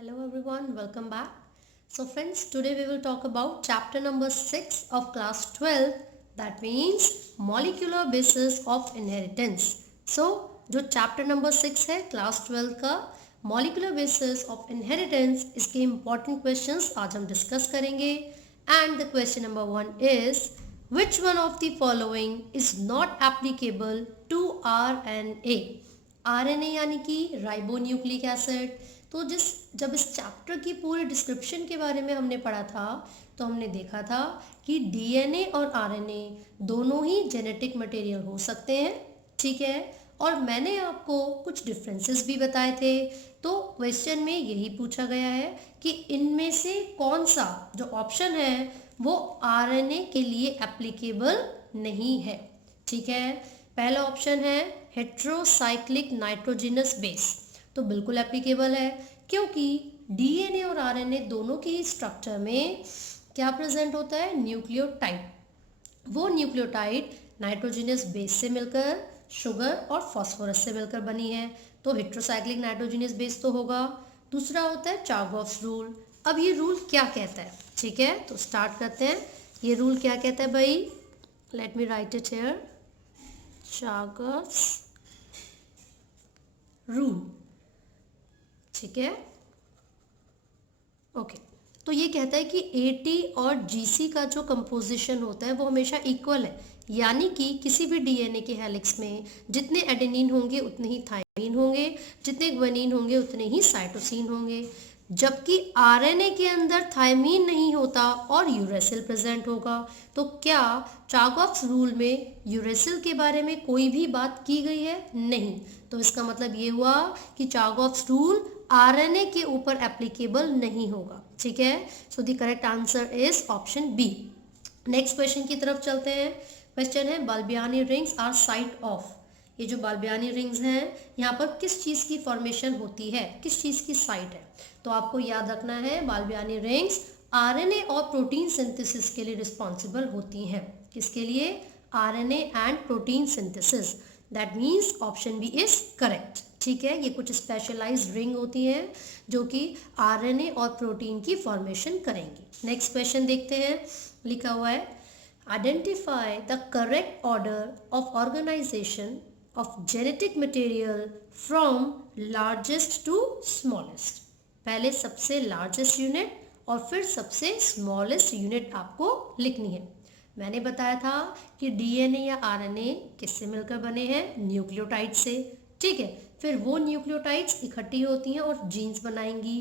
Hello everyone, welcome back. So friends, today we will talk about chapter number 6 of class 12, that means molecular basis of inheritance. So जो chapter number 6 है class 12 का molecular basis of inheritance, इसके important questions आज हम discuss करेंगे. And the question number 1 is, which one of the following is not applicable to RNA? RNA यानी कि ribonucleic acid. तो जब इस चैप्टर की पूरे डिस्क्रिप्शन के बारे में हमने पढ़ा था तो हमने देखा था कि डीएनए और आरएनए दोनों ही जेनेटिक मटेरियल हो सकते हैं, ठीक है. और मैंने आपको कुछ डिफरेंसेस भी बताए थे. तो क्वेश्चन में यही पूछा गया है कि इनमें से कौन सा जो ऑप्शन है वो आरएनए के लिए एप्लीकेबल नहीं है, ठीक है. पहला ऑप्शन है हेट्रोसाइक्लिक नाइट्रोजिनस बेस, तो बिल्कुल एप्लीकेबल है क्योंकि डीएनए और आरएनए दोनों की स्ट्रक्चर में क्या प्रेजेंट होता है, न्यूक्लियोटाइड. वो न्यूक्लियोटाइड नाइट्रोजिनस बेस से मिलकर शुगर और फास्फोरस से मिलकर बनी है, तो हेट्रोसाइक्लिक नाइट्रोजिनस बेस तो होगा. दूसरा होता है चार्गॉफ्स रूल. अब ये रूल क्या कहता है, ठीक है, तो स्टार्ट करते हैं. ये रूल क्या कहता है भाई, let me write it here. Chargaff's rule, ठीक है, ओके. तो ये कहता है कि एटी और जीसी का जो कंपोजिशन होता है वो हमेशा इक्वल है, यानी कि किसी भी डीएनए के हेलिक्स में जितने एडेनिन होंगे उतने ही थायमिन होंगे, जितने ग्वानिन होंगे उतने ही साइटोसिन होंगे. जबकि आरएनए के अंदर थायमिन नहीं होता और यूरेसिल प्रेजेंट होगा. तो क्या चार्गॉफ्स रूल में यूरेसिल के बारे में कोई भी बात की गई है? नहीं. तो इसका मतलब ये हुआ कि चार्गॉफ्स रूल आरएनए के ऊपर एप्लीकेबल नहीं होगा, ठीक है. So the correct answer is option B. Next question की तरफ चलते हैं. क्वेश्चन है Balbiani rings are site of. ये जो बाल्बियानी रिंग्स हैं यहाँ पर किस चीज़ की फॉर्मेशन होती है, किस चीज़ की साइट है? तो आपको याद रखना है बाल्बियानी रिंग्स आरएनए और प्रोटीन सिंथेसिस के लिए रिस्पॉन्सिबल होती हैं. किसके लिए? RNA and protein synthesis. That means option B is correct, ठीक है. ये कुछ स्पेशलाइज्ड रिंग होती हैं जो कि आरएनए और प्रोटीन की फॉर्मेशन करेंगी. नेक्स्ट क्वेश्चन देखते हैं. लिखा हुआ है identify the correct order of organisation of genetic material from largest to smallest. पहले सबसे largest unit और फिर सबसे smallest unit आपको लिखनी है. मैंने बताया था कि डीएनए या आरएनए किससे मिलकर बने हैं? न्यूक्लियोटाइड से, ठीक है. फिर वो न्यूक्लियोटाइड्स इकट्ठी होती हैं और जीन्स बनाएंगी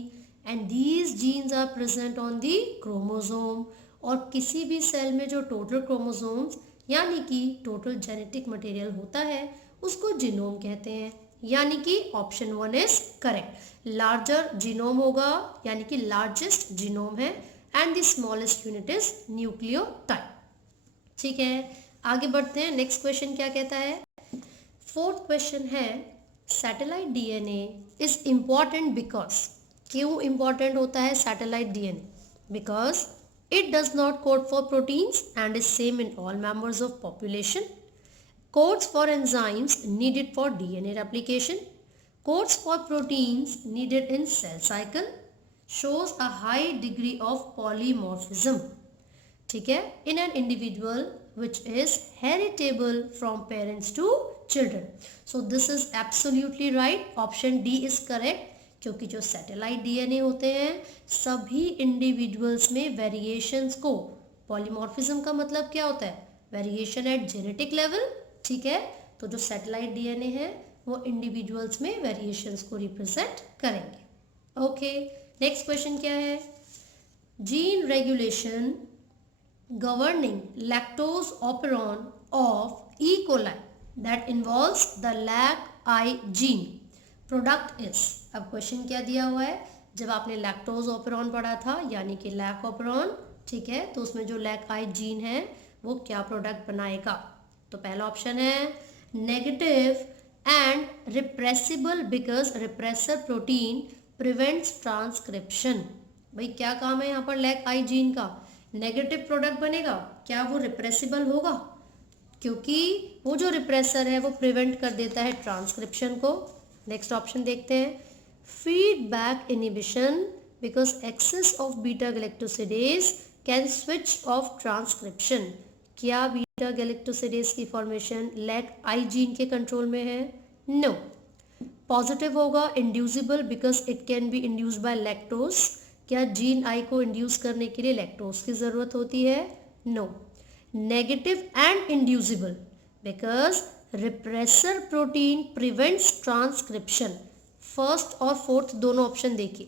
and these genes are present on the chromosome. और किसी भी सेल में जो टोटल क्रोमोसोम्स यानी कि टोटल जेनेटिक मटेरियल होता है उसको जीनोम कहते हैं, यानी कि option 1 is correct. Larger genome होगा यानी कि लार्जेस्ट जीनोम है and the smallest unit is nucleotide, ठीक है. आगे बढ़ते हैं. नेक्स्ट क्वेश्चन क्या कहता है? फोर्थ क्वेश्चन है satellite DNA is important because. क्यों इम्पॉर्टेंट होता है satellite DNA? Because it does not code for proteins and is same in all members of population. Codes for enzymes needed for DNA replication. Codes for proteins needed in cell cycle. Shows a high degree of polymorphism. ठीक है, in an individual which is heritable from parents to children. So this is absolutely right. Option D is correct. क्योंकि जो satellite DNA होते हैं सभी individuals में variations को, polymorphism का मतलब क्या होता है? वेरिएशन एट जेनेटिक लेवल, ठीक है. तो जो सैटेलाइट डीएनए है वो इंडिविजुअल्स में वेरिएशंस को रिप्रेजेंट करेंगे. ओके, नेक्स्ट क्वेश्चन क्या है? Gene regulation governing lactose operon of E coli that involves the LAC-I gene product is. अब क्वेश्चन क्या दिया हुआ है? जब आपने लैक्टोज ऑपरॉन पढ़ा था यानी कि लैक ऑपरॉन, ठीक है, तो उसमें जो LAC-I जीन है वो क्या प्रोडक्ट बनाएगा? तो पहला ऑप्शन है negative and repressible because repressor protein prevents transcription. भाई क्या काम है यहाँ पर LAC-I जीन का? नेगेटिव प्रोडक्ट बनेगा. क्या वो रिप्रेसिबल होगा? क्योंकि वो जो रिप्रेसर है वो प्रिवेंट कर देता है ट्रांसक्रिप्शन को. नेक्स्ट ऑप्शन देखते हैं feedback inhibition because excess of beta galactosidase can switch off transcription. क्या बीटा गैलेक्टोसिडेज की फॉर्मेशन लैक आई जीन के कंट्रोल में है? नो. पॉजिटिव होगा inducible because it can be induce by lactose. क्या जीन आई को इंड्यूस करने के लिए लैक्टोज की जरूरत होती है? No. Negative and inducible because repressor protein prevents transcription. First और फोर्थ दोनों ऑप्शन देखिए,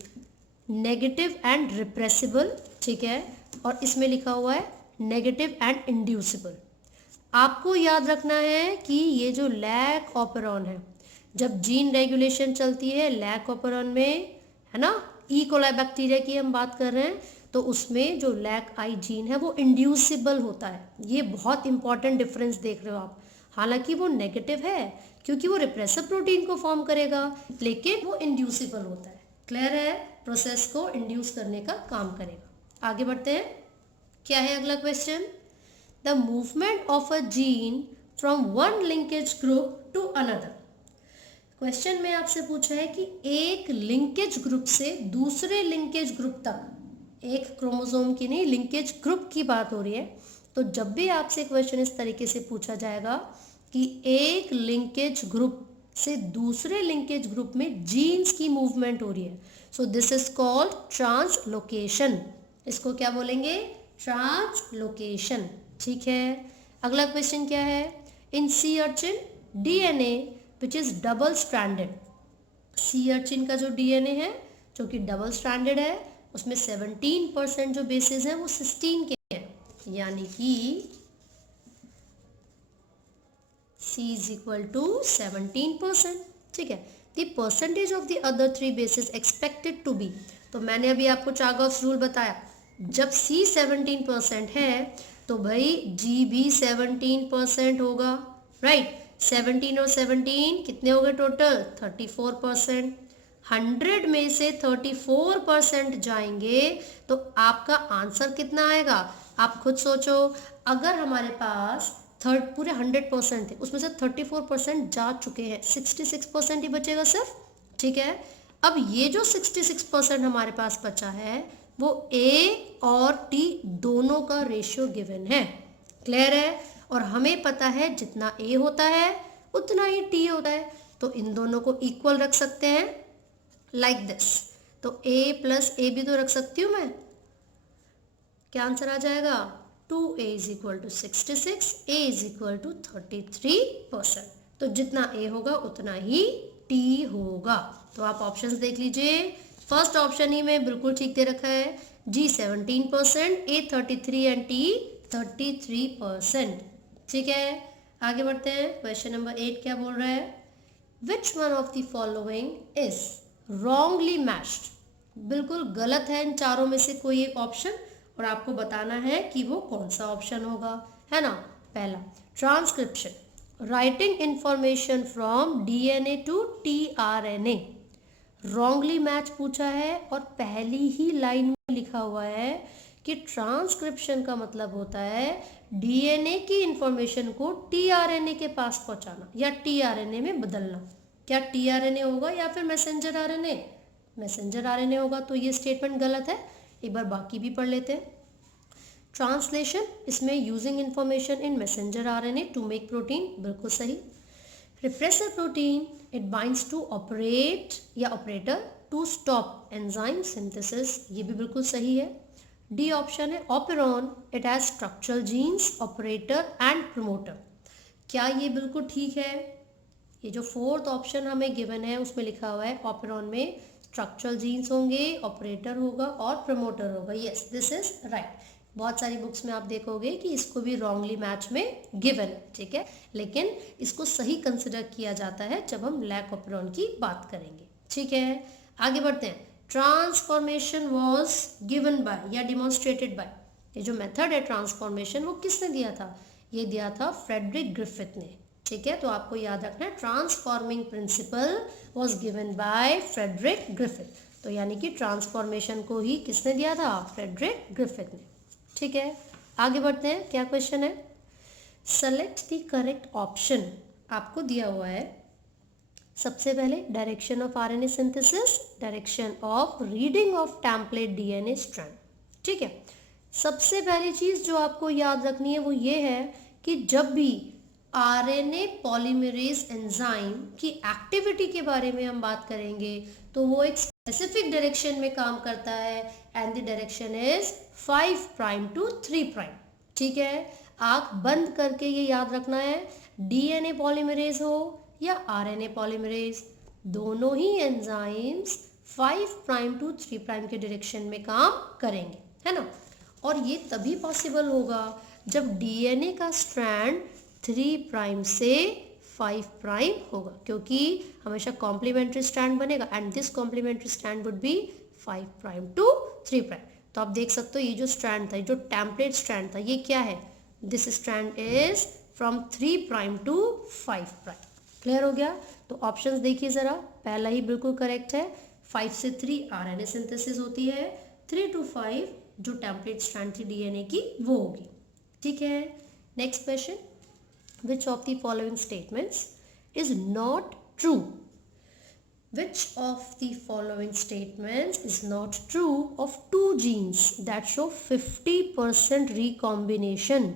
नेगेटिव एंड रिप्रेसिबल, ठीक है, और इसमें लिखा हुआ है नेगेटिव एंड इंड्यूसिबल. आपको याद रखना है कि ये जो लैक ऑपरॉन है, जब जीन रेगुलेशन चलती है लैक ऑपरॉन में, है ना, ई कोलाई बैक्टीरिया की हम बात कर रहे हैं, तो उसमें जो लैक आई जीन है वो इंड्यूसिबल होता है. ये बहुत इंपॉर्टेंट डिफरेंस देख रहे हो आप. हालांकि वो नेगेटिव है क्योंकि वो रिप्रेसर प्रोटीन को फॉर्म करेगा, लेकिन वो इंड्यूसिबल होता है. क्लियर है? प्रोसेस को इंड्यूस करने का काम करेगा. आगे बढ़ते हैं. क्या है अगला question? The movement of a gene from one linkage group to another. Question में आपसे पूछा है कि एक लिंकेज ग्रुप से दूसरे लिंकेज ग्रुप तक, एक क्रोमोसोम की नहीं, लिंकेज ग्रुप की बात हो रही है. तो जब भी आपसे क्वेश्चन इस तरीके से पूछा जाएगा कि एक लिंकेज ग्रुप से दूसरे लिंकेज ग्रुप में जीन्स की मूवमेंट हो रही है, so this is called translocation. इसको क्या बोलेंगे? ट्रांसलोकेशन. ठीक है. अगला क्वेश्चन क्या है? In sea urchin DNA which is double stranded. Sea urchin का जो डीएनए है जो कि डबल स्ट्रैंडेड है, उसमें 17% जो बेसिस हैं वो सिस्टीन के हैं, यानी कि C is equal to 17%. ठीक है. The percentage of the other three bases expected to be, तो मैंने अभी आपको चागॉस रूल बताया, जब C 17% है तो भाई G भी 17% होगा. राइट. 17 और 17 कितने हो गए टोटल? 34%. 100 में से 34% जाएंगे तो आपका आंसर कितना आएगा? आप खुद सोचो. अगर हमारे पास पूरे 100% थे, उसमें से 34% जा चुके हैं, 66% ही बचेगा सिर्फ. ठीक है. अब ये जो 66% हमारे पास बचा है वो A और T दोनों का रेशियो गिवन है. क्लियर है? और हमें पता है जितना A होता है उतना ही T होता है, तो इन दोनों को इक्वल रख सकते हैं लाइक दिस. तो A प्लस A भी तो रख सकती हूँ मैं. क्या आंसर आ जाएगा? 2A is equal to 66, A is equal to 33%. तो जितना A होगा उतना ही T होगा. तो आप ऑप्शंस देख लीजिए. फर्स्ट ऑप्शन ही में बिल्कुल ठीक दे रखा है, G 17%, A 33 एंड T 33%. ठीक है. आगे बढ़ते हैं. क्वेश्चन नंबर 8 क्या बोल रहा है? Which one of the following is wrongly matched. बिल्कुल गलत है इन चारों में से कोई एक ऑप्शन, और आपको बताना है कि वो कौन सा ऑप्शन होगा, है ना. पहला, transcription, writing information from DNA to tRNA. Wrongly match पूछा है और पहली ही लाइन में लिखा हुआ है कि ट्रांसक्रिप्शन का मतलब होता है डीएनए की इंफॉर्मेशन को टीआरएनए के पास पहुंचाना या टीआरएनए में बदलना. क्या टीआरएनए होगा या फिर मैसेंजर आरएनए? मैसेंजर आरएनए होगा. तो ये स्टेटमेंट गलत है. एक बार बाकी भी पढ़ लेते हैं. ट्रांसलेशन, इसमें using information in messenger RNA to make protein, बिल्कुल सही. Repressor protein, it binds to operate या operator to stop enzyme synthesis, ये भी बिल्कुल सही है. डी ऑप्शन है operon, it has structural genes, operator and promoter. क्या ये बिल्कुल ठीक है? ये जो फोर्थ ऑप्शन हमें गिवन है उसमें लिखा हुआ है ऑपेरॉन में स्ट्रक्चरल जीन्स होंगे, ऑपरेटर होगा और प्रमोटर होगा. Yes, this is right. बहुत सारी बुक्स में आप देखोगे कि इसको भी रॉन्गली मैच में गिवन है. ठीक है. लेकिन इसको सही कंसिडर किया जाता है जब हम लैक ऑपेरॉन की बात करेंगे. ठीक है. आगे बढ़ते हैं. ट्रांसफॉर्मेशन वॉज गिवन बाय या डिमॉन्स्ट्रेटेड बाय. ये जो मेथड है ट्रांसफॉर्मेशन वो किसने दिया था? ये दिया था फ्रेडरिक ग्रिफिथ ने. ठीक है. तो आपको याद रखना है transforming principle was given by Frederick Griffith. तो यानी कि ट्रांसफॉर्मेशन को ही किसने दिया था? फ्रेडरिक ग्रिफिथ ने. ठीक है. आगे बढ़ते हैं. क्या क्वेश्चन है? Select the correct option. आपको दिया हुआ है सबसे पहले direction of RNA synthesis, direction of reading of template DNA strand. ठीक है, सबसे पहली चीज जो आपको याद रखनी है वो ये है कि जब भी आरएनए पॉलीमरेज एंजाइम की एक्टिविटी के बारे में हम बात करेंगे तो वो एक स्पेसिफिक डायरेक्शन में काम करता है and the direction is 5 prime to 3 prime. ठीक है, आंख बंद करके ये याद रखना है, डीएनए पॉलीमरेज हो या आरएनए पॉलीमरेज, दोनों ही एंजाइम्स 5 प्राइम टू 3 प्राइम के डायरेक्शन में काम करेंगे, है ना। और ये तभी पॉसिबल होगा जब डीएनए का स्ट्रैंड 3 प्राइम से 5 प्राइम होगा, क्योंकि हमेशा कॉम्प्लीमेंट्री स्ट्रैंड बनेगा and this complementary strand would be 5 prime to 3 prime. तो आप देख सकते हो ये जो स्ट्रैंड था, जो टेम्पलेट स्ट्रैंड था, ये क्या है, this strand is from 3 prime to 5 prime. Clear हो गया। तो ऑप्शंस देखिए जरा, पहला ही बिल्कुल करेक्ट है, 5 से 3 आरएनए सिंथेसिस होती है, 3 to 5 जो टेम्पलेट स्ट्रैंड थी डीएनए की वो होगी। ठीक है, next question, which of the following statements is not true? Which of the following statements is not true of two genes that show 50% recombination?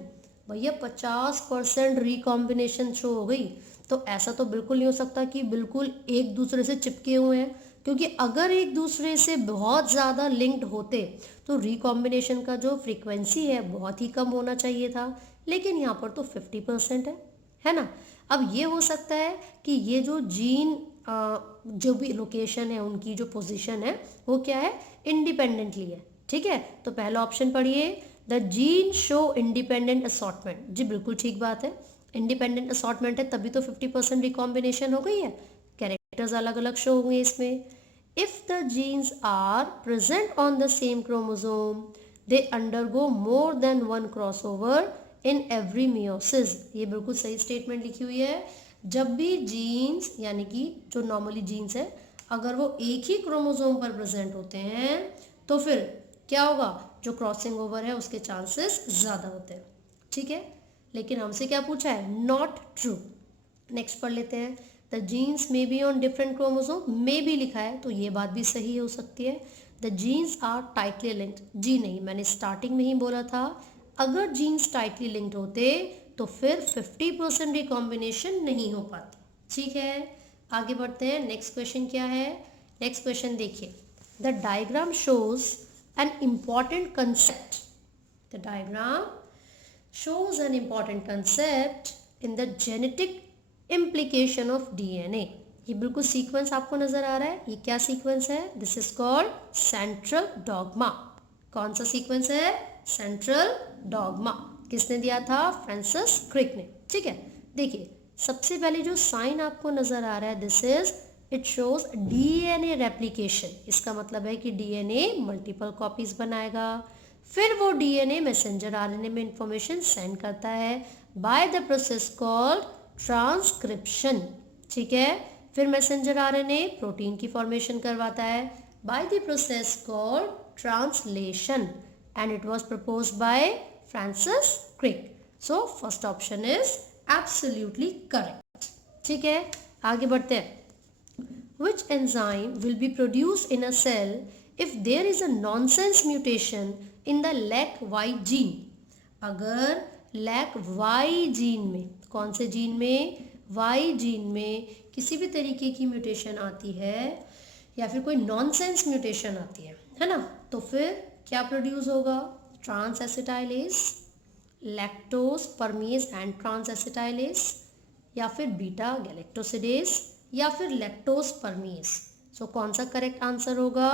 भैया 50% रिकॉम्बिनेशन शो हो गई, तो ऐसा तो बिल्कुल नहीं हो सकता कि बिल्कुल एक दूसरे से चिपके हुए हैं, क्योंकि अगर एक दूसरे से बहुत ज़्यादा लिंक्ड होते तो रिकॉम्बिनेशन का जो फ्रीक्वेंसी है बहुत ही कम होना चाहिए था, लेकिन यहाँ पर तो 50% है ना। अब ये हो सकता है कि ये जो जीन जो भी लोकेशन है उनकी जो पोजीशन है वो क्या है, इंडिपेंडेंटली है। ठीक है, तो पहला ऑप्शन पढ़िए, the gene show independent assortment. जी बिल्कुल ठीक बात है, इंडिपेंडेंट असॉर्टमेंट है तभी तो 50% रिकॉम्बिनेशन हो गई है, कैरेक्टर्स अलग अलग शो हुए इसमें। If the genes are present on the same chromosome they undergo more than one crossover in every meiosis. ये बिल्कुल सही स्टेटमेंट लिखी हुई है, जब भी जीन्स यानी कि जो नॉर्मली जीन्स है अगर वो एक ही क्रोमोसोम पर प्रेजेंट होते हैं तो फिर क्या होगा, जो क्रॉसिंग ओवर है उसके चांसेस ज़्यादा होते हैं। ठीक है, लेकिन हमसे क्या पूछा है, नॉट ट्रू। नेक्स्ट पढ़ लेते हैं, the genes may be on different chromosome, may be लिखा है तो ये बात भी सही हो सकती है। The genes are tightly linked, जी नहीं, मैंने स्टार्टिंग में ही बोला था अगर जीन्स टाइटली लिंक्ड होते तो फिर 50% रिकॉम्बिनेशन नहीं हो पाती। ठीक है, आगे बढ़ते हैं, नेक्स्ट क्वेश्चन क्या है। नेक्स्ट क्वेश्चन देखिए, the diagram shows an important concept, the diagram shows an important concept in the genetic implication of DNA. ये बिल्कुल सीक्वेंस आपको नजर आ रहा है, ये क्या सीक्वेंस है, this is called central dogma. कौन सा सीक्वेंस है, सेंट्रल डॉग्मा। किसने दिया था, फ्रांसिस क्रिक ने। ठीक है, देखिए सबसे पहले जो साइन आपको नजर आ रहा है, this is it shows DNA replication. इसका मतलब है कि डीएनए मल्टीपल कॉपीज बनाएगा, फिर वो डीएनए मैसेंजर आरएनए में इंफॉर्मेशन सेंड करता है by the process called transcription. ठीक है, फिर मैसेंजर आरएनए प्रोटीन की फॉर्मेशन करवाता है by the process called translation and it was proposed by Francis Crick. So first option is absolutely correct. ठीक है, आगे बढ़ते हैं। Which enzyme will be produced in a cell if there is a nonsense mutation in the LAC-Y gene? अगर LAC-Y gene में, कौन से gene में, Y जीन में किसी भी तरीके की म्यूटेशन आती है या फिर कोई नॉनसेंस म्यूटेशन आती है ना, तो फिर क्या प्रोड्यूस होगा, transacetylase, lactose permease and transacetylase, या फिर बीटा गैलेक्टोसिडेज, या फिर लैक्टोज परमीज। सो कौन सा करेक्ट आंसर होगा,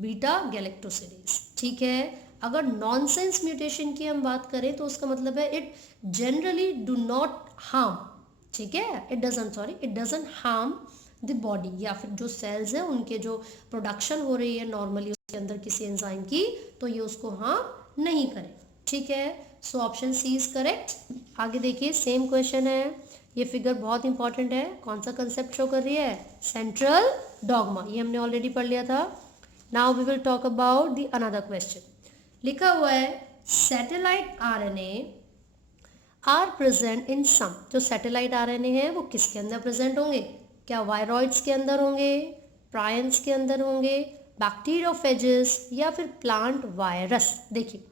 बीटा गैलेक्टोसिडेज। ठीक है, अगर नॉनसेंस म्यूटेशन की हम बात करें तो उसका मतलब है it generally do not harm. ठीक है, it doesn't harm the body, या फिर जो सेल्स है उनके जो प्रोडक्शन हो रही है नॉर्मली उसके अंदर किसी एंजाइम की, तो ये उसको हार्म नहीं करे। ठीक है, so option C is correct. आगे देखिए, सेम क्वेश्चन है, ये फिगर बहुत इंपॉर्टेंट है, कौन सा कंसेप्ट शो कर रही है, सेंट्रल डॉग्मा, ये हमने ऑलरेडी पढ़ लिया था। Now we will talk about the another question. लिखा हुआ है satellite RNA are present in some, जो सैटेलाइट आरएनए है वो किसके अंदर प्रेजेंट होंगे, क्या वायरॉइड्स के अंदर होंगे, प्रायंस के अंदर होंगे, बैक्टीरियोफेजेस या फिर प्लांट वायरस। देखिए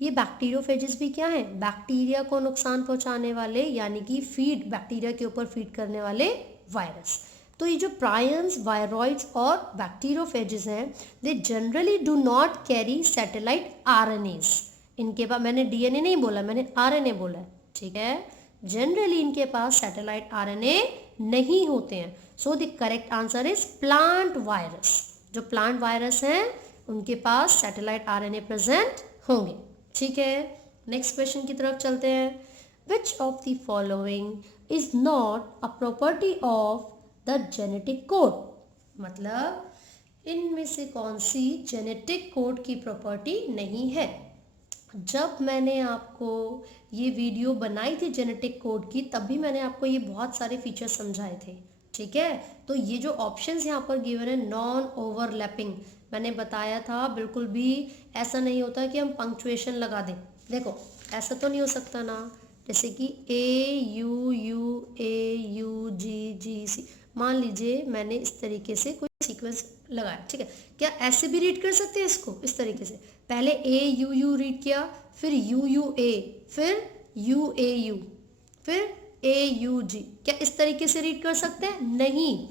ये बैक्टीरियोफेजेस भी क्या है, बैक्टीरिया को नुकसान पहुंचाने वाले यानी कि फीड, बैक्टीरिया के ऊपर फीड करने वाले वायरस। तो ये जो प्रायंस, वायरॉइड्स और बैक्टीरियोफेजेस हैं, they generally do not carry satellite RNS. इनके पास, मैंने डीएनए नहीं बोला, मैंने आरएनए बोला है, ठीक है। जनरली इनके पास सैटेलाइट आरएनए नहीं होते हैं। सो the correct answer is plant virus. जो प्लांट वायरस हैं उनके पास सैटेलाइट आरएनए प्रेजेंट होंगे, ठीक है। नेक्स्ट क्वेश्चन की तरफ चलते हैं। Which of the following is not a property of the genetic code, मतलब इनमें से कौन सी जेनेटिक कोड की प्रॉपर्टी नहीं है। जब मैंने आपको ये वीडियो बनाई थी जेनेटिक कोड की, तब भी मैंने आपको ये बहुत सारे फीचर्स समझाए थे, ठीक है। तो ये जो ऑप्शंस यहाँ पर गिवन है, नॉन ओवरलैपिंग, मैंने बताया था बिल्कुल भी ऐसा नहीं होता कि हम पंक्चुएशन लगा दें। देखो ऐसा तो नहीं हो सकता ना, जैसे कि AUUAUGGC, मान लीजिए मैंने इस तरीके से कोई सीक्वेंस लगाया, ठीक है। क्या ऐसे भी रीड कर सकते हैं इसको इस तरीके से, पहले AUU रीड किया, फिर UUA, फिर UAU, फिर AUG, क्या इस तरीके से रीड कर सकते हैं? नहीं,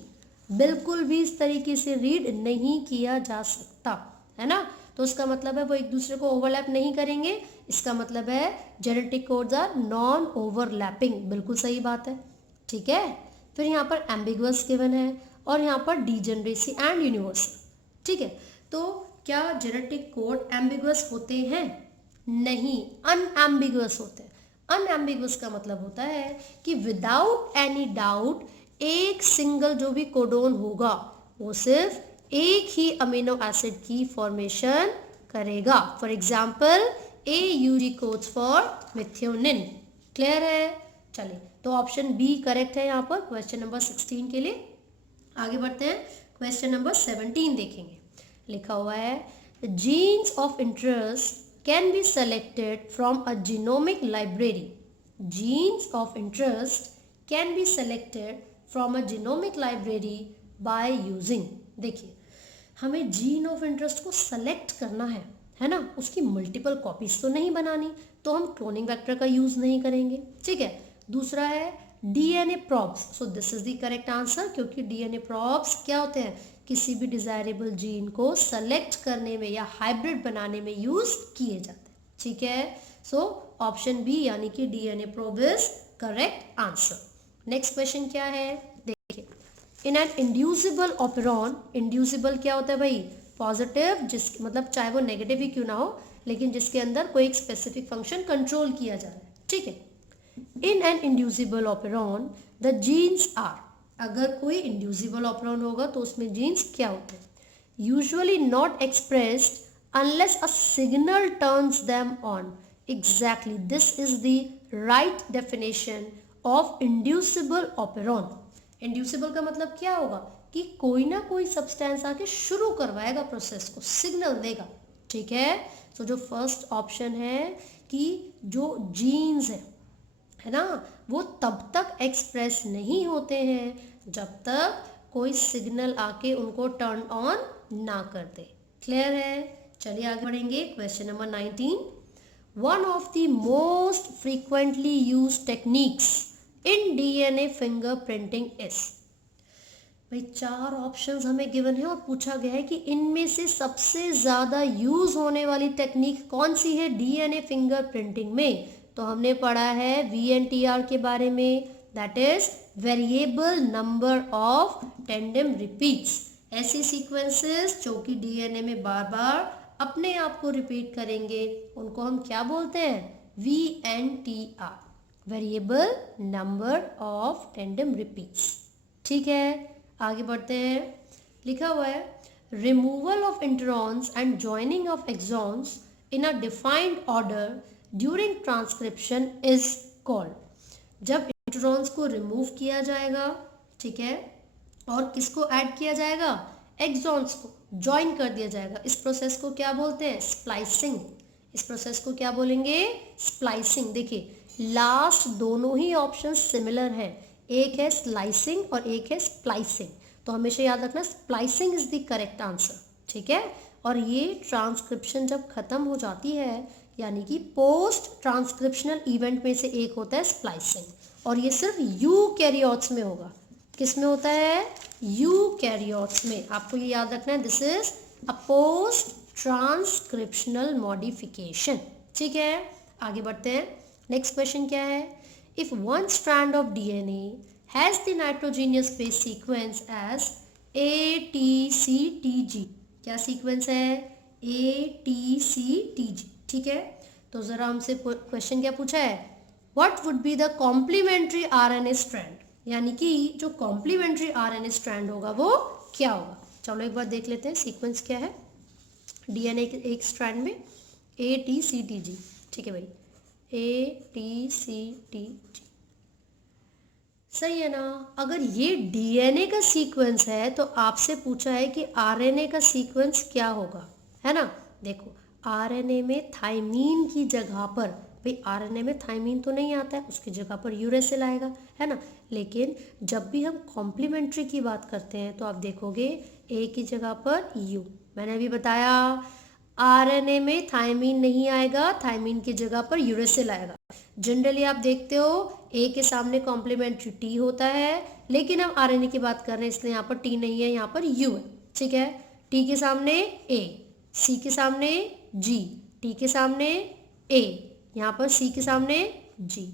बिल्कुल भी इस तरीके से रीड नहीं किया जा सकता, है ना। तो उसका मतलब है वो एक दूसरे को ओवरलैप नहीं करेंगे, इसका मतलब है genetic codes are non overlapping, बिल्कुल सही बात है, ठीक है। फिर यहाँ पर एम्बिगुअस गिवन है और यहाँ पर डीजेनरेसी एंड यूनिवर्सल, ठीक है। तो क्या जेनेटिक कोड एम्बिगुअस होते हैं? नहीं, अनएम्बिगुअस होते हैं। अनएम्बिगुअस का मतलब होता है कि विदाउट एनी डाउट एक सिंगल जो भी कोडोन होगा वो सिर्फ एक ही अमीनो एसिड की फॉर्मेशन करेगा। For example AUG codes for methionine, clear है। चलिए, तो ऑप्शन बी करेक्ट है यहाँ पर क्वेश्चन नंबर 16 के लिए। आगे बढ़ते हैं, क्वेश्चन नंबर 17 देखेंगे। लिखा हुआ है jeans of interest can be selected from a genomic library. Jeans of interest can be selected from a genomic library by using. देखिए हमें जीन ऑफ इंटरेस्ट को सेलेक्ट करना है ना, उसकी मल्टीपल कॉपीज तो नहीं बनानी, तो हम क्लोनिंग वेक्टर का यूज नहीं करेंगे, ठीक है। दूसरा है DNA प्रॉब्स, so this is the correct answer, क्योंकि डीएनए प्रॉब्स क्या होते हैं, किसी भी डिजायरेबल जीन को सेलेक्ट करने में या हाइब्रिड बनाने में यूज किए जाते हैं, ठीक है। सो ऑप्शन बी यानी कि DNA probe is correct answer. Next question क्या है, देखिए इन एन इंड्यूसिबल ऑपरॉन, इंड्यूसिबल क्या होता है भाई, पॉजिटिव, जिस मतलब चाहे वो नेगेटिव ही क्यों ना हो, लेकिन जिसके अंदर कोई एक स्पेसिफिक फंक्शन कंट्रोल किया जा रहा है, ठीक है। In an inducible operon the genes are, अगर कोई इंड्यूसिबल ऑपरॉन होगा तो उसमें जीन्स क्या होते हैं, usually not expressed unless a signal turns them on. Exactly this is the right definition of inducible operon. Inducible का मतलब क्या होगा कि कोई ना कोई सब्सटेंस आके शुरू करवाएगा प्रोसेस को, सिग्नल देगा, ठीक है। तो जो फर्स्ट ऑप्शन है कि जो जीन्स है ना, वो तब तक एक्सप्रेस नहीं होते हैं जब तक कोई सिग्नल आके उनको टर्न ऑन ना कर दे, क्लियर है। चलिए आगे बढ़ेंगे, question number 19। One of the most frequently used techniques in DNA fingerprinting is. भाई 4 ऑप्शंस हमें गिवन है और पूछा गया है कि इनमें से सबसे ज्यादा यूज होने वाली टेक्निक कौन सी है डीएनए फिंगरप्रिंटिंग में। तो हमने पढ़ा है VNTR के बारे में, that is variable number of tandem repeats. ऐसे सीक्वेंसेस जो कि डीएनए में बार बार अपने आप को रिपीट करेंगे उनको हम क्या बोलते हैं, VNTR, variable number of tandem repeats, ठीक है। आगे बढ़ते हैं, लिखा हुआ है removal of introns and joining of exons in a defined order during transcription is called. जब इंट्रॉन्स को रिमूव किया जाएगा, ठीक है, और किसको ऐड किया जाएगा, एक्सॉन्स को ज्वाइन कर दिया जाएगा, इस प्रोसेस को क्या बोलते हैं, स्प्लाइसिंग। इस प्रोसेस को क्या बोलेंगे, स्प्लाइसिंग। देखिए लास्ट दोनों ही ऑप्शन सिमिलर है, एक है स्लाइसिंग और एक है स्प्लाइसिंग। तो हमेशा याद रखना splicing is the correct answer, ठीक है। और ये ट्रांसक्रिप्शन जब खत्म हो जाती है, यानी कि पोस्ट ट्रांसक्रिप्शनल इवेंट में से एक होता है स्प्लाइसिंग, और ये सिर्फ यूकैरियोट्स में होगा। किस में होता है? यूकैरियोट्स में। आपको ये याद रखना है, this is a post transcriptional modification, ठीक है। आगे बढ़ते हैं। नेक्स्ट क्वेश्चन क्या है? If one strand of DNA has the nitrogenous base sequence as ATCTG, क्या सीक्वेंस है? ATCTG, ठीक है। तो जरा हमसे क्वेश्चन क्या पूछा है? What would be the complementary RNA strand, यानी कि जो कॉम्प्लीमेंट्री RNA स्ट्रैंड होगा वो क्या होगा? चलो एक बार देख लेते हैं सीक्वेंस क्या है डीएनए के एक स्ट्रैंड में। ATCTG, ठीक है भाई, ATCTG सही है ना। अगर ये डीएनए का सीक्वेंस है तो आपसे पूछा है कि आरएनए का सीक्वेंस क्या होगा, है ना। देखो आरएनए में थाइमीन की जगह पर, भाई आरएनए में थाइमीन तो नहीं आता है, उसकी जगह पर यूरेसिल आएगा, है ना। लेकिन जब भी हम कॉम्प्लीमेंट्री की बात करते हैं तो आप देखोगे ए की जगह पर यू। मैंने अभी बताया आरएनए में थाइमीन नहीं आएगा, थाइमीन की जगह पर यूरेसिल आएगा। जनरली आप देखते हो ए के सामने कॉम्प्लीमेंट्री टी होता है, लेकिन हम आरएनए की बात कर रहे हैं इसलिए यहाँ पर टी नहीं है, यहाँ पर यू है, ठीक है। टी के सामने ए, सी के सामने जी, टी के सामने ए, यहाँ पर सी के सामने जी।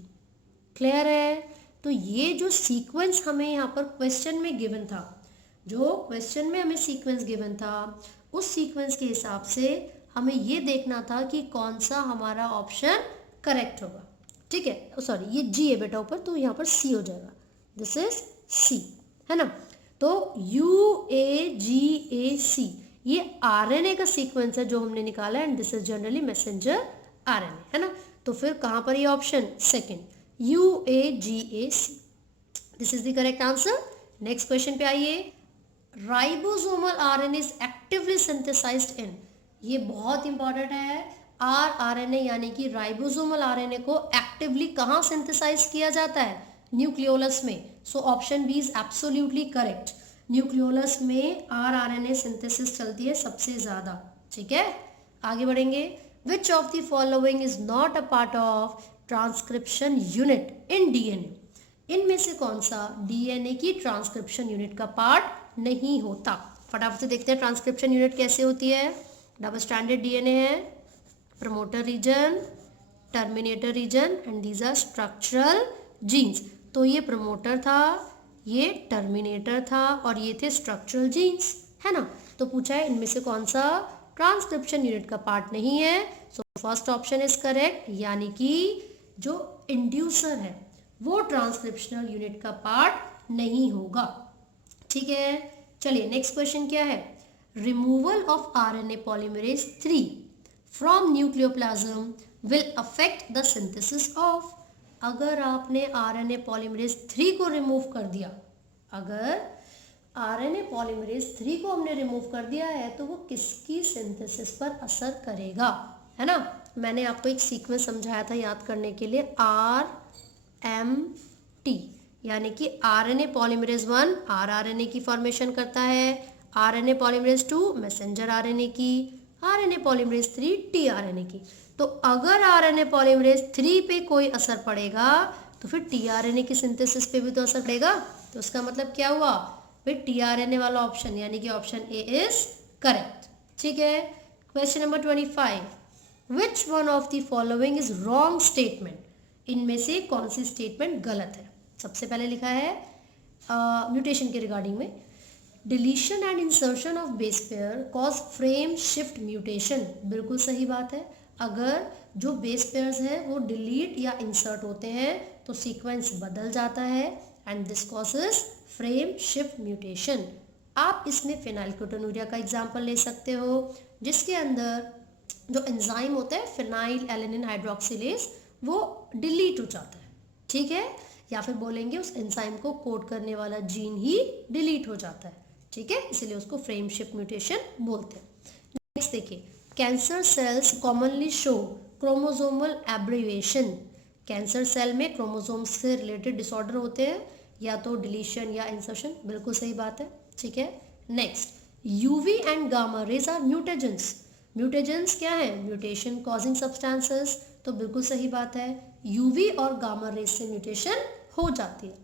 क्लियर है? तो ये जो सीक्वेंस हमें यहाँ पर क्वेश्चन में गिवन था, जो क्वेश्चन में हमें सीक्वेंस गिवन था, उस सीक्वेंस के हिसाब से हमें ये देखना था कि कौन सा हमारा ऑप्शन करेक्ट होगा, ठीक है। सॉरी ये जी है बेटा ऊपर, तो यहाँ पर सी हो जाएगा, दिस इज सी, है ना। तो UAGAC ये आरएनए का सीक्वेंस है जो हमने निकाला, and this is generally messenger RNA, है ना। तो फिर कहाँ पर ये option? Second, UAGAC, this is the correct answer. Next question पे आइए। Ribosomal RNA is actively synthesized in, ये बहुत इंपॉर्टेंट है। आरएनए यानी कि राइबोसोमल आरएनए को एक्टिवली कहाँ सिंथेसाइज किया जाता है? न्यूक्लियोलस में। So option B is absolutely correct. Nucleolus में आरएनए सिंथेसिस चलती है सबसे ज्यादा, ठीक है। आगे बढ़ेंगे। Which of the following is not a part of transcription unit in DNA, इनमें से कौन सा डीएनए की ट्रांसक्रिप्शन यूनिट का पार्ट नहीं होता? फटाफट से देखते हैं ट्रांसक्रिप्शन यूनिट कैसे होती है। डबल स्ट्रैंडेड डीएनए है, promoter region, terminator region, and these are structural genes. तो ये प्रमोटर था, ये टर्मिनेटर था, और ये थे स्ट्रक्चरल जीन्स, है ना। तो पूछा है इनमें से कौन सा ट्रांसक्रिप्शन यूनिट का पार्ट नहीं है। So first option is correct, यानी कि जो इंड्यूसर है वो ट्रांसक्रिप्शनल यूनिट का पार्ट नहीं होगा, ठीक है। चलिए नेक्स्ट क्वेश्चन क्या है? Removal of RNA polymerase 3 from nucleoplasm will affect the synthesis of, अगर आपने आरएनए पॉलीमरेज 3 को रिमूव कर दिया, अगर आरएनए पॉलीमरेज 3 को हमने रिमूव कर दिया है तो वो किसकी सिंथेसिस पर असर करेगा, है ना। मैंने आपको एक सीक्वेंस समझाया था याद करने के लिए, RMT, यानी कि आरएनए पॉलीमरेज 1 आरआरएनए की फॉर्मेशन करता है, आरएनए पॉलीमरेज 2 मैसेंजर आरएनए की, आरएनए पॉलीमरेज 3 टीआरएनए की। तो अगर आरएनए पॉलीमरेज 3 पे कोई असर पड़ेगा तो फिर टीआरएनए की सिंथेसिस पे भी तो असर पड़ेगा। तो उसका मतलब क्या हुआ? फिर टीआरएनए वाला ऑप्शन यानी कि ऑप्शन ए इज करेक्ट, ठीक है। Question number 25, which one of the following is wrong statement, इनमें से कौन सी स्टेटमेंट गलत है? सबसे पहले लिखा है म्यूटेशन के रिगार्डिंग में, deletion and insertion of base pair cause frame shift mutation, बिल्कुल सही बात है। अगर जो बेस पेयर्स है वो डिलीट या इंसर्ट होते हैं तो सीक्वेंस बदल जाता है, and this causes frame shift mutation. आप इसमें फिनाइलकेटोनूरिया का एग्जाम्पल ले सकते हो, जिसके अंदर जो एंजाइम होता है फिनाइल एलेनिन हाइड्रोक्सिलेज वो डिलीट हो जाता है, ठीक है। या फिर बोलेंगे उस एंजाइम को कोड करने वाला जीन ही डिलीट हो जाता है, ठीक है, इसलिए उसको फ्रेम शिफ्ट म्यूटेशन बोलते हैं। नेक्स्ट देखिए, cancer cells commonly show chromosomal abbreviation, cancer cell में क्रोमोसोम से रिलेटेड डिसऑर्डर होते हैं, या तो डिलीशन या इंसर्शन, बिल्कुल सही बात है। ठीक है, next, UV and gamma rays are mutagens. Mutagens क्या है? म्यूटेशन कॉजिंग सब्सटेंसेस, तो बिल्कुल सही बात है, यूवी और गामा रेज से म्यूटेशन हो जाती है।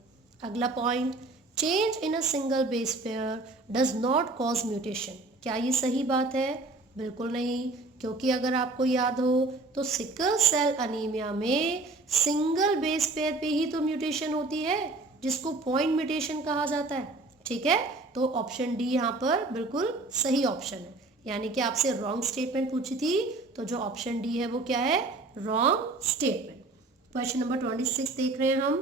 अगला point, change in a single base pair does not cause mutation. क्या ये सही बात है? बिल्कुल नहीं, क्योंकि अगर आपको याद हो तो सिकल सेल अनीमिया में सिंगल बेस पेयर पे ही तो म्यूटेशन होती है, जिसको पॉइंट म्यूटेशन कहा जाता है। ठीक है, तो ऑप्शन डी यहाँ पर बिल्कुल सही ऑप्शन है, यानी कि आपसे रॉन्ग स्टेटमेंट पूछी थी, तो जो ऑप्शन डी है वो क्या है? Wrong statement. क्वेश्चन नंबर 26 देख रहे हैं हम।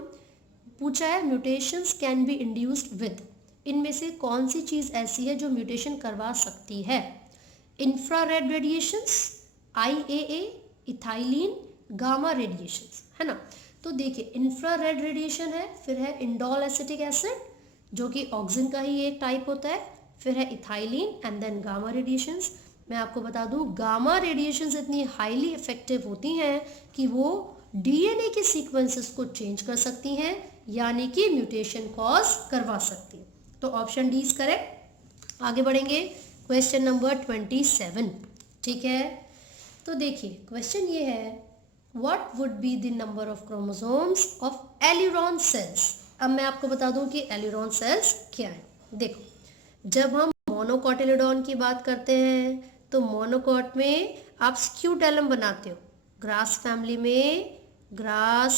पूछा है mutations can be induced with, इनमें से कौन सी चीज़ ऐसी है जो म्यूटेशन करवा सकती है? Infrared radiations, IAA, ethylene, gamma radiations, है ना। तो देखिए, इंफ्रारेड रेडिएशन है, फिर है इंडोल एसिटिक एसिड जो कि ऑक्सीजन का ही एक टाइप होता है, फिर है ethylene and then gamma radiations. मैं आपको बता दूं, गामा रेडिएशंस इतनी हाईली इफेक्टिव होती हैं कि वो डीएनए के सीक्वेंसेस को चेंज कर सकती हैं, यानी कि म्यूटेशन कॉज करवा सकती है। तो ऑप्शन डी इज करेक्ट। आगे बढ़ेंगे, क्वेश्चन नंबर 27। ठीक है, तो देखिए क्वेश्चन ये है, what would be the number of chromosomes of aleurone cells. अब मैं आपको बता दूं कि एल्यूरॉन सेल्स क्या है। देखो, जब हम मोनोकोटिलिडॉन की बात करते हैं तो मोनोकोट में आप स्क्यूटेलम बनाते हो। ग्रास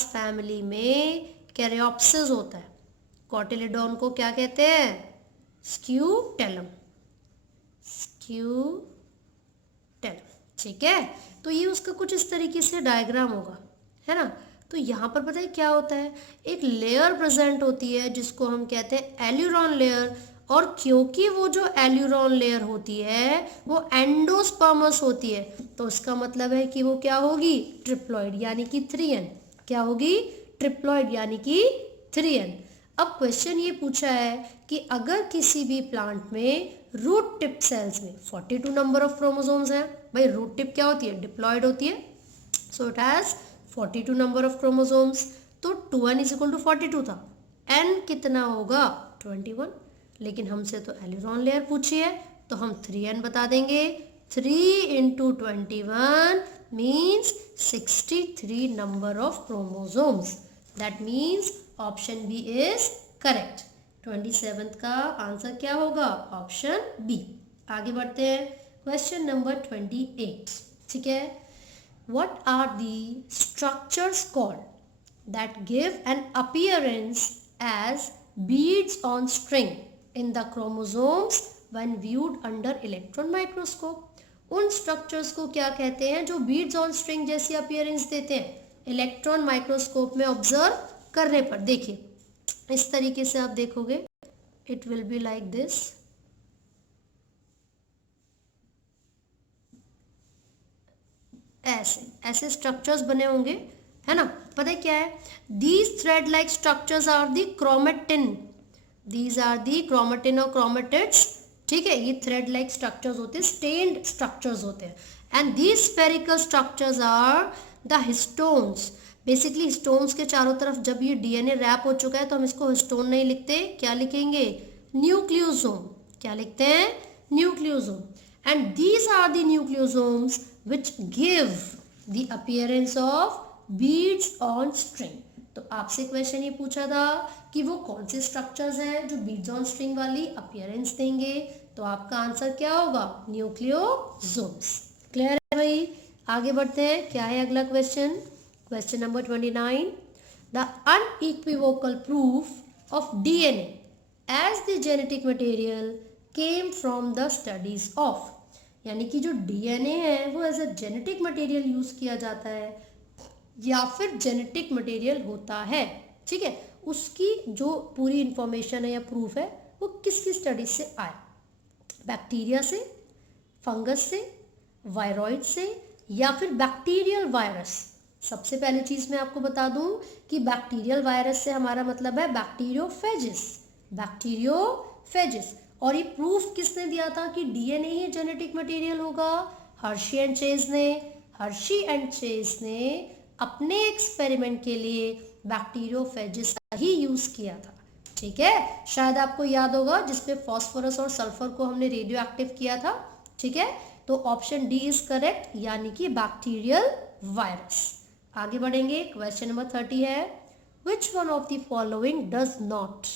फैमिली में कैरियोप्सिस होता है, कोटिलिडॉन को क्या कहते हैं? स्क्यूटेलम। ठीक है, तो ये उसका कुछ इस तरीके से डायग्राम होगा, है ना। तो यहाँ पर पता है क्या होता है, एक लेयर प्रेजेंट होती है जिसको हम कहते हैं एल्यूरॉन लेयर, और क्योंकि वो जो एल्यूरॉन लेयर होती है वो एंडोस्पर्मस होती है, तो इसका मतलब है कि वो क्या होगी? ट्रिप्लॉइड, यानी कि 3n। क्या होगी? ट्रिप्लॉइड यानी कि 3n। अब क्वेश्चन ये पूछा है कि अगर किसी भी प्लांट में रूट टिप सेल्स में 42 नंबर ऑफ क्रोमोसोम्स हैं, भाई रूट टिप क्या होती है? डिप्लॉइड होती है, so it has 42 number of chromosomes. तो 2n इज इक्वल टू 42 था, n कितना होगा? 21। लेकिन हमसे तो एल्यूरॉन लेयर पूछी है, तो हम 3n बता देंगे। 3 into 21 means 63 number of chromosomes. That means option B is correct. 27th का आंसर क्या होगा? Option B. आगे बढ़ते हैं, क्वेश्चन नंबर 28। ठीक है, what are the structures called that give an appearance as beads on string in the chromosomes when viewed under electron microscope? उन structures को क्या कहते हैं जो बीड्स ऑन स्ट्रिंग जैसी अपीयरेंस देते हैं इलेक्ट्रॉन माइक्रोस्कोप में ऑब्जर्व करने पर? देखिए, इस तरीके से आप देखोगे, it will be like this. ऐसे स्ट्रक्चर्स बने होंगे, है ना। पता है क्या है? These thread like structures are the chromatin. These are the chromatin और क्रोमेटिड्स। ठीक है, ये थ्रेड लाइक स्ट्रक्चर्स होते हैं, स्टेन्ड स्ट्रक्चर्स होते हैं। And these spherical structures are the histones. Basically histones के चारों तरफ जब ये डीएनए रैप हो चुका है तो हम इसको हिस्टोन नहीं लिखते, क्या लिखेंगे? न्यूक्लियोसोम। क्या लिखते हैं? Nucleosome. And these are the nucleosomes which give the appearance of beads on string। तो आपसे क्वेश्चन ये पूछा था कि वो कौन से स्ट्रक्चर्स हैं जो बीड्स ऑन स्ट्रिंग वाली अपीयरेंस देंगे, तो आपका आंसर क्या होगा? न्यूक्लियोसोम्स। क्लियर है भाई? आगे बढ़ते हैं, क्या है अगला क्वेश्चन? Question number 29। The unequivocal proof of DNA as the genetic material came from the studies of. यानी कि जो डीएनए है वो as a genetic material use किया जाता है या फिर जेनेटिक मटेरियल होता है। ठीक है, उसकी जो पूरी इंफॉर्मेशन है या प्रूफ है वो किसकी स्टडी से आए? बैक्टीरिया से, फंगस से, वायरॉइड से, या फिर बैक्टीरियल वायरस। सबसे पहली चीज़ मैं आपको बता दूं कि बैक्टीरियल वायरस से हमारा मतलब है बैक्टीरियोफेजिस। बैक्टीरियोफेजिस। और ये प्रूफ किसने दिया था कि डीएनए ही जेनेटिक मटेरियल होगा? हर्शी एंड चेज ने अपने एक्सपेरिमेंट के लिए बैक्टीरियोफेजिस का ही यूज़ किया था। ठीक है, शायद आपको याद होगा जिसपे फास्फोरस और सल्फर को हमने रेडियो एक्टिव किया था। ठीक है, तो ऑप्शन डी इज करेक्ट, यानी कि बैक्टीरियल वायरस। आगे बढ़ेंगे, क्वेश्चन नंबर 30 है, which one of the following does not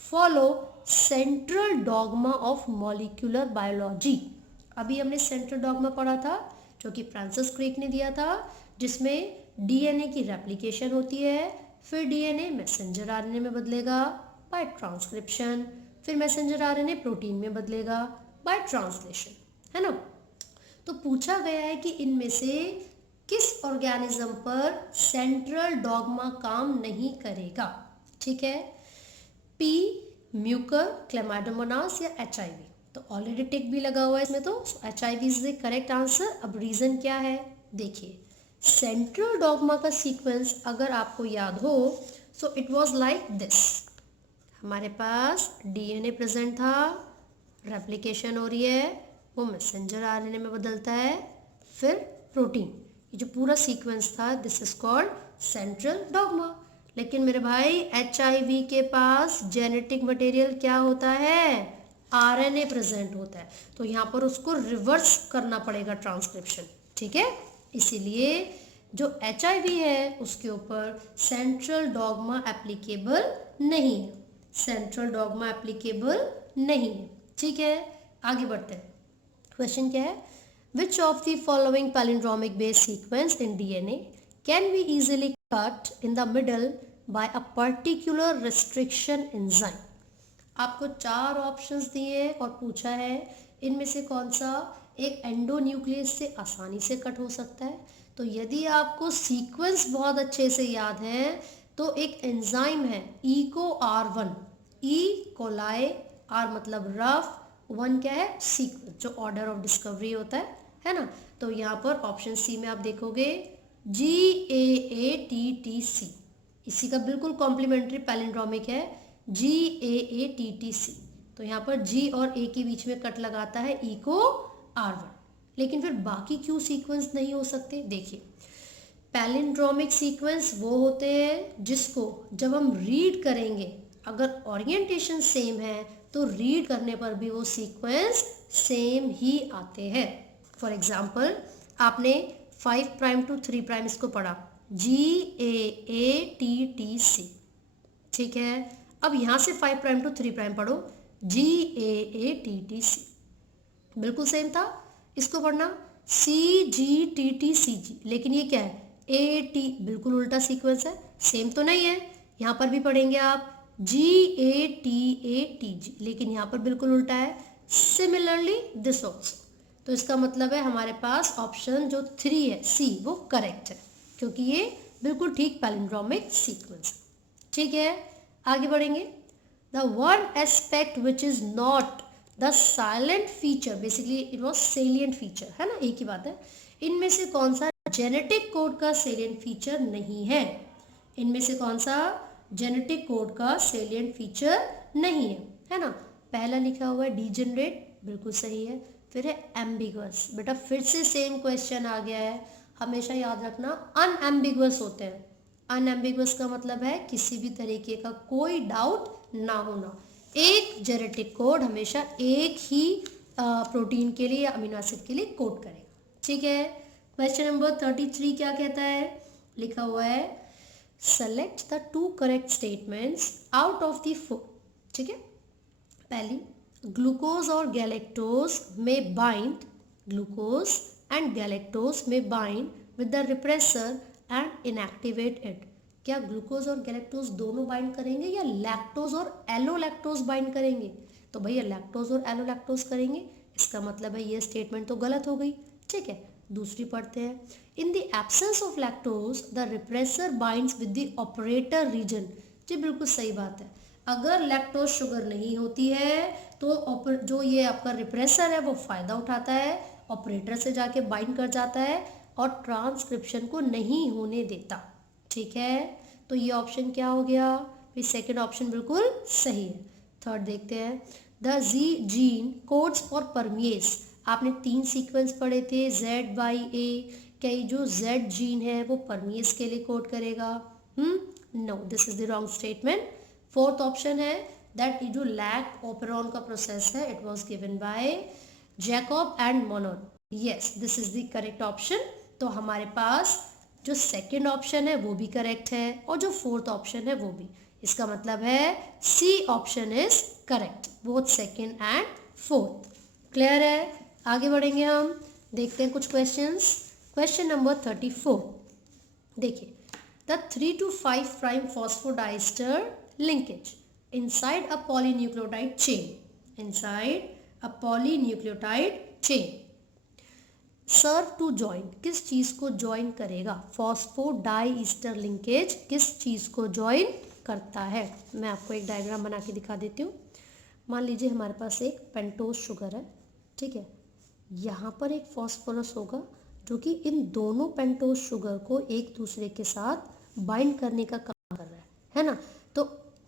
follow central dogma of molecular biology. अभी हमने सेंट्रल डॉगमा पढ़ा था जो कि फ्रांसिस क्रिक ने दिया था, जिसमें डीएनए की रेप्लिकेशन होती है, फिर डीएनए मैसेंजर आरएनए में बदलेगा बाय ट्रांसक्रिप्शन, फिर मैसेंजर आरएनए प्रोटीन में बदलेगा बाय ट्रांसलेशन, है ना। तो पूछा गया है कि इनमें से किस ऑर्गेनिज्म पर सेंट्रल डॉगमा काम नहीं करेगा। ठीक है, पी म्यूकर, क्लेमाइडोमोनास या एचआईवी। तो ऑलरेडी टिक भी लगा हुआ है इसमें, तो HIV is the correct answer. अब रीजन क्या है, देखिए सेंट्रल डॉगमा का सीक्वेंस अगर आपको याद हो, so it was like this. हमारे पास डीएनए प्रेजेंट था, रेप्लिकेशन हो रही है, वो मैसेंजर आरएनए में बदलता है, फिर प्रोटीन। ये जो पूरा सीक्वेंस था, this is called central dogma. लेकिन मेरे भाई एचआईवी के पास जेनेटिक मटेरियल क्या होता है, आरएनए प्रेजेंट होता है, तो यहाँ पर उसको रिवर्स करना पड़ेगा ट्रांसक्रिप्शन। ठीक है, इसीलिए जो एचआईवी है उसके ऊपर सेंट्रल डॉगमा एप्लीकेबल नहीं है, सेंट्रल डॉगमा एप्लीकेबल नहीं है। ठीक है, आगे बढ़ते हैं। क्वेश्चन क्या है, which of the following palindromic base sequence in DNA can be easily cut in the middle by a particular restriction enzyme। आपको 4 ऑप्शंस दिए और पूछा है इनमें से कौन सा एक एंडोन्यूक्लियस से आसानी से कट हो सकता है। तो यदि आपको सीक्वेंस बहुत अच्छे से याद है तो एक एंजाइम है Eco R1, E coli, R मतलब रफ, 1 क्या है सीक्वेंस, जो ऑर्डर ऑफ डिस्कवरी होता है ना। तो यहाँ पर ऑप्शन सी में आप देखोगे GAATTC, इसी का बिल्कुल कॉम्प्लीमेंट्री पैलिंड्रोमिक है GAATTC। तो यहाँ पर G और A के बीच में कट लगाता है ईको R1। लेकिन फिर बाकी क्यों सीक्वेंस नहीं हो सकते, देखिए पैलिंड्रोमिक सीक्वेंस वो होते हैं जिसको जब हम रीड करेंगे, अगर ओरिएंटेशन सेम है तो रीड करने पर भी वो सीक्वेंस सेम ही आते हैं। फॉर एग्जाम्पल आपने 5 प्राइम टू 3 प्राइम इसको पढ़ा, GAATTC। ठीक है, अब यहाँ से 5 प्राइम टू 3 प्राइम पढ़ो, GAATTC, बिल्कुल सेम था। इसको पढ़ना CGTTCG, लेकिन ये क्या है AT, बिल्कुल उल्टा सीक्वेंस है, सेम तो नहीं है। यहाँ पर भी पढ़ेंगे आप GATATG, लेकिन यहाँ पर बिल्कुल उल्टा है। Similarly this also. तो इसका मतलब है हमारे पास ऑप्शन जो 3 है C वो करेक्ट है, क्योंकि ये बिल्कुल ठीक पैलिंड्रोमिक सीक्वेंस। ठीक है, आगे बढ़ेंगे। The one aspect which is not the silent feature, basically it was salient feature, है ना, एक ही बात है। इनमें से कौन सा जेनेटिक कोड का सेलियंट फीचर नहीं है, इनमें से कौन सा जेनेटिक कोड का सेलियंट फीचर नहीं है ना। पहला लिखा हुआ है डीजेनरेट, बिल्कुल सही है। फिर है एम्बिगुअस, बेटा फिर से सेम क्वेश्चन आ गया है, हमेशा याद रखना अनएम्बिगुअस होते हैं। अनएम्बिगुअस का मतलब है किसी भी तरीके का कोई डाउट ना होना। एक जेनेटिक कोड हमेशा एक ही प्रोटीन के लिए या अमीनो एसिड के लिए कोड करेगा। ठीक है, क्वेश्चन नंबर 33 क्या कहता है, लिखा हुआ है select the 2 correct statements out of the 4। ठीक है, पहली, ग्लूकोज और गैलेक्टोज में बाइंड, ग्लूकोज एंड गैलेक्टोज में bind with the repressor and inactivate it. क्या ग्लूकोज और गैलेक्टोज दोनों बाइंड करेंगे या लैक्टोज और एलोलैक्टोज बाइंड करेंगे? तो भैया लैक्टोज और एलोलैक्टोज करेंगे, इसका मतलब है ये स्टेटमेंट तो गलत हो गई। ठीक है, दूसरी पढ़ते हैं। In the absence of lactose the repressor binds with the operator region. जी बिल्कुल सही बात है, अगर लैक्टोज शुगर नहीं होती है तो जो ये आपका रिप्रेसर है वो फ़ायदा उठाता है, ऑपरेटर से जाके बाइंड कर जाता है और ट्रांसक्रिप्शन को नहीं होने देता। ठीक है, तो ये ऑप्शन क्या हो गया, फिर सेकेंड ऑप्शन बिल्कुल सही है। थर्ड देखते हैं, the Z gene codes for permease. आपने 3 सीक्वेंस पढ़े थे ZYA, क्या ये जो Z जीन है वो परमिएस के लिए कोड करेगा? No, this is the wrong statement. Fourth option है दैट जो लैक ऑपेरॉन का प्रोसेस है it was given by Jacob and Monod. Yes, this is the correct option. तो हमारे पास जो सेकंड ऑप्शन है वो भी करेक्ट है और जो फोर्थ ऑप्शन है वो भी। इसका मतलब है C option is correct, both second and fourth. Clear है? आगे बढ़ेंगे हम, देखते हैं कुछ क्वेश्चंस। क्वेश्चन नंबर 34 देखिए, the 3 to 5 prime phosphodiester linkage inside a polynucleotide chain serve to join, किस चीज को ज्वाइन करेगा? फॉस्फोडाइस्टर लिंकेज किस चीज को ज्वाइन करता है? मैं आपको एक डायग्राम बना के दिखा देती हूँ। मान लीजिए हमारे पास एक पेंटोज शुगर है, ठीक है। यहाँ पर एक फॉस्फोरस होगा जो कि इन दोनों पेंटोज शुगर को एक दूसरे के साथ बाइंड करने का काम कर रहा है ना। तो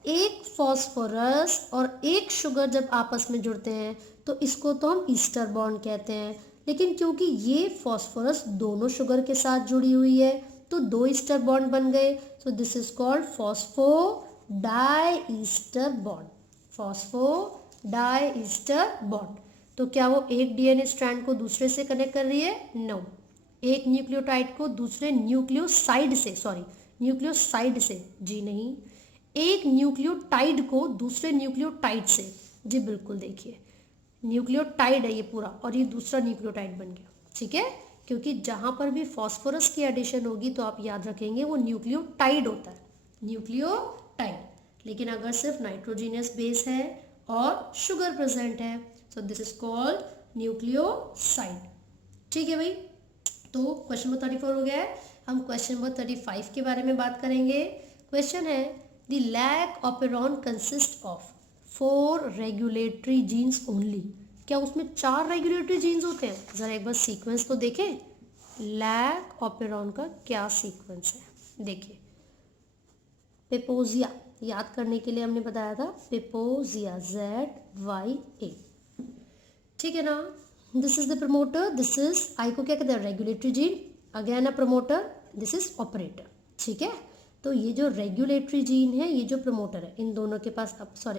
एक फॉस्फोरस और एक शुगर जब आपस में जुड़ते हैं तो इसको तो हम ईस्टर बॉन्ड कहते हैं, लेकिन क्योंकि ये फॉस्फोरस दोनों शुगर के साथ जुड़ी हुई है तो दो ईस्टर बॉन्ड बन गए। So this is called phosphodiester bond, phosphodiester bond. तो क्या वो एक डीएनए स्ट्रैंड को दूसरे से कनेक्ट कर रही है? नो। एक न्यूक्लियोटाइड को दूसरे न्यूक्लियोसाइड से, जी नहीं। एक न्यूक्लियोटाइड को दूसरे न्यूक्लियोटाइड से, जी बिल्कुल। देखिए न्यूक्लियोटाइड है ये पूरा और ये दूसरा न्यूक्लियोटाइड बन गया, ठीक है। क्योंकि जहां पर भी फॉस्फोरस की एडिशन होगी तो आप याद रखेंगे वो न्यूक्लियोटाइड होता है, न्यूक्लियोटाइड। लेकिन अगर सिर्फ नाइट्रोजीनियस बेस है और शुगर प्रेजेंट है so this is called nucleoside, ठीक है भाई। तो क्वेश्चन नंबर 34 हो गया है। हम क्वेश्चन नंबर 35 के बारे में बात करेंगे। क्वेश्चन है the lac operon consist of 4 regulatory genes only. क्या उसमें 4 रेगुलेटरी जीन्स होते हैं? जरा एक बार सीक्वेंस तो देखें, लैक ऑपेरॉन का क्या सीक्वेंस है। देखिए पेपोजिया, याद करने के लिए हमने बताया था पेपोजिया ZYA, ठीक है ना। This is the promoter, this is I को क्या कहते हैं? Regulatory gene, again a promoter, this is operator, ठीक है। तो ये जो रेगुलेटरी जीन है, ये जो प्रमोटर है, इन दोनों के पास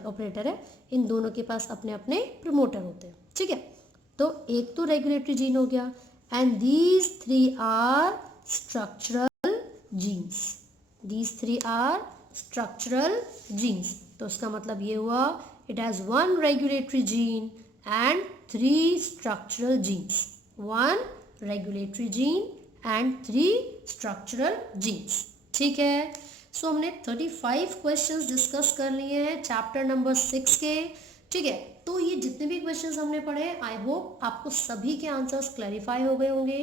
ऑपरेटर है, इन दोनों के पास अपने अपने प्रमोटर होते हैं, ठीक है। तो एक तो रेगुलेटरी जीन हो गया and these 3 are structural genes, these 3 are structural genes. तो उसका मतलब ये हुआ it has 1 regulatory gene and 3 structural genes, 1 regulatory gene and 3 structural genes, ठीक है। सो हमने 35 क्वेश्चंस डिस्कस कर लिए हैं चैप्टर नंबर 6 के, ठीक है। तो ये जितने भी क्वेश्चंस हमने पढ़े आई होप आपको सभी के आंसर्स क्लैरिफाई हो गए होंगे।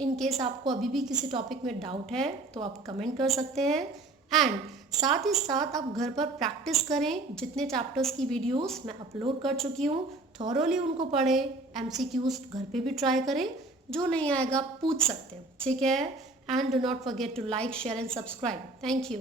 इन केस आपको अभी भी किसी टॉपिक में डाउट है तो आप कमेंट कर सकते हैं एंड साथ ही साथ आप घर पर प्रैक्टिस करें। जितने चैप्टर्स की वीडियोस मैं अपलोड कर चुकी हूँ थॉरोली उनको पढ़ें, MCQs घर पे भी ट्राई करें, जो नहीं आएगा पूछ सकते हैं, ठीक है। And do not forget to like, share and subscribe. Thank you.